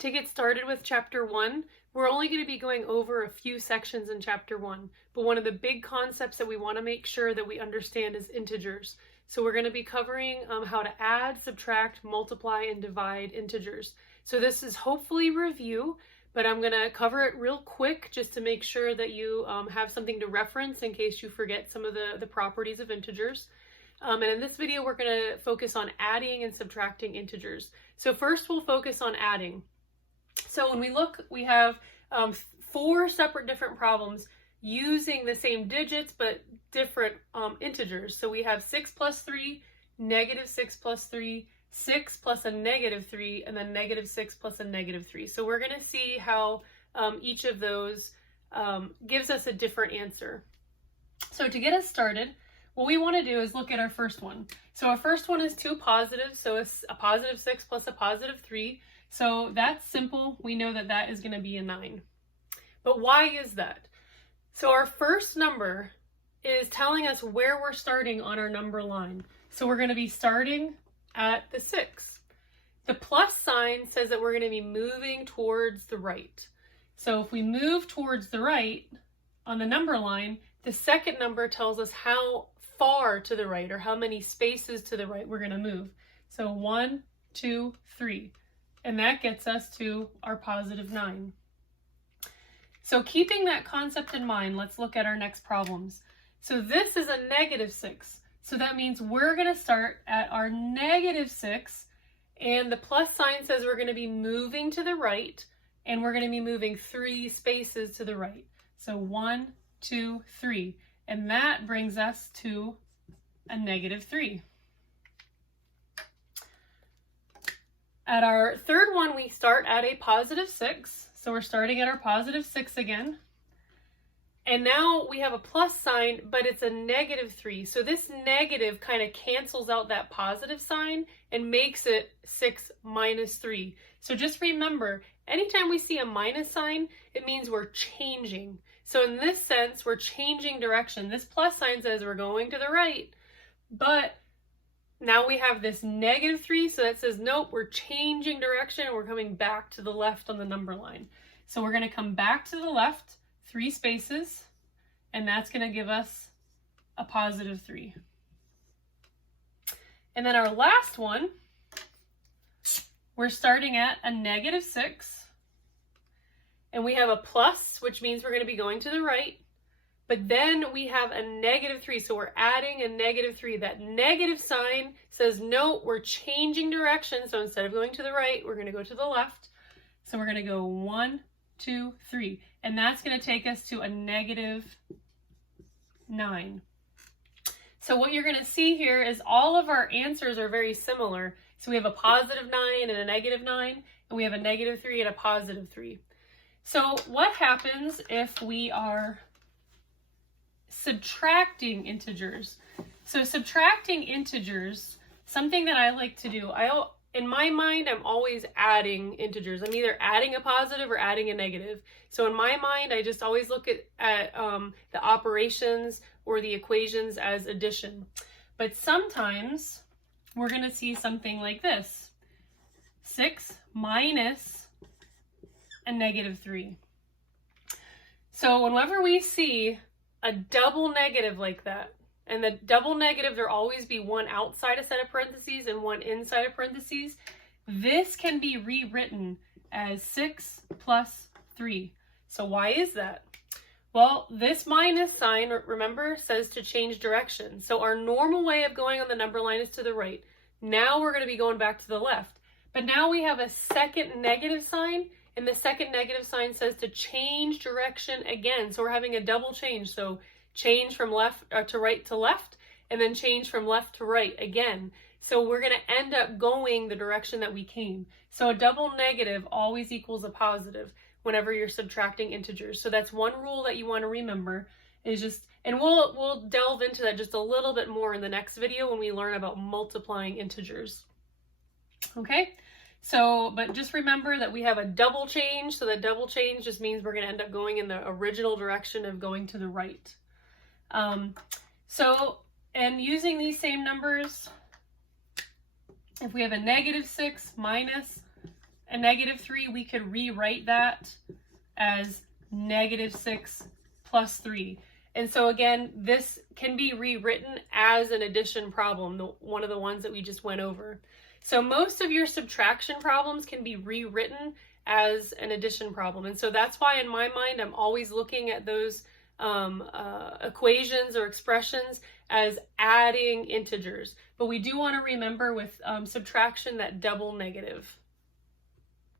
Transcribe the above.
To get started with chapter 1, we're only going to be going over a few sections in chapter 1, but one of the big concepts that we want to make sure that we understand is integers. So we're going to be covering how to add, subtract, multiply, and divide integers. So this is hopefully review, but I'm going to cover it real quick just to make sure that you have something to reference in case you forget some of the properties of integers. And in this video, we're going to focus on adding and subtracting integers. So first we'll focus on adding. So when we look, we have 4 different problems using the same digits but different integers. So we have 6 plus 3, negative 6 plus 3, 6 plus a negative 3, and then negative 6 plus a negative 3. So we're going to see how each of those gives us a different answer. So to get us started, what we want to do is look at our first one. So our first one is 2 positives, so it's a positive 6 plus a positive 3. So that's simple. We know that that is going to be a 9. But why is that? So our first number is telling us where we're starting on our number line. So we're going to be starting at the 6. The plus sign says that we're going to be moving towards the right. So if we move towards the right on the number line, the second number tells us how far to the right or how many spaces to the right we're going to move. So 1, 2, 3. And that gets us to our positive 9. So keeping that concept in mind, let's look at our next problems. So this is a negative 6. So that means we're going to start at our negative 6, and the plus sign says we're going to be moving to the right, and we're going to be moving 3 spaces to the right. So 1, 2, 3. And that brings us to a negative 3. At our third one, we start at a positive 6. So we're starting at our positive 6 again. And now we have a plus sign, but it's a negative 3. So this negative kind of cancels out that positive sign and makes it 6 minus 3. So just remember, anytime we see a minus sign, it means we're changing. So in this sense, we're changing direction. This plus sign says we're going to the right, but now we have this negative 3, so that says, nope, we're changing direction and we're coming back to the left on the number line. So we're going to come back to the left, 3 spaces, and that's going to give us a positive 3. And then our last one, we're starting at a negative 6, and we have a plus, which means we're going to be going to the right. But then we have a negative 3, so we're adding a negative 3. That negative sign says, no, we're changing direction. So instead of going to the right, we're going to go to the left. So we're going to go 1, 2, 3. And that's going to take us to a negative 9. So what you're going to see here is all of our answers are very similar. So we have a positive 9 and a negative 9, and we have a negative 3 and a positive 3. So what happens if we are subtracting integers? So subtracting integers, something that I like to do, in my mind, I'm always adding integers. I'm either adding a positive or adding a negative. So in my mind, I just always look at the operations or the equations as addition. But sometimes we're going to see something like this. 6 minus a negative 3. So whenever we see a double negative like that, and the double negative, there'll always be one outside a set of parentheses and one inside of parentheses, this can be rewritten as 6 plus 3. So why is that? Well, this minus sign, remember, says to change direction. So our normal way of going on the number line is to the right. Now we're going to be going back to the left. But now we have a second negative sign, and the second negative sign says to change direction again. So we're having a double change. So change from left to right to left, and then change from left to right again. So we're going to end up going the direction that we came. So a double negative always equals a positive whenever you're subtracting integers. So that's one rule that you want to remember, is just, and we'll delve into that just a little bit more in the next video when we learn about multiplying integers. Okay? So, but just remember that we have a double change. So the double change just means we're going to end up going in the original direction of going to the right. And using these same numbers, if we have a negative 6 minus a -3, we could rewrite that as -6 plus 3. And so again, this can be rewritten as an addition problem, one of the ones that we just went over. So most of your subtraction problems can be rewritten as an addition problem. And so that's why in my mind, I'm always looking at those equations or expressions as adding integers. But we do want to remember with subtraction that double negative.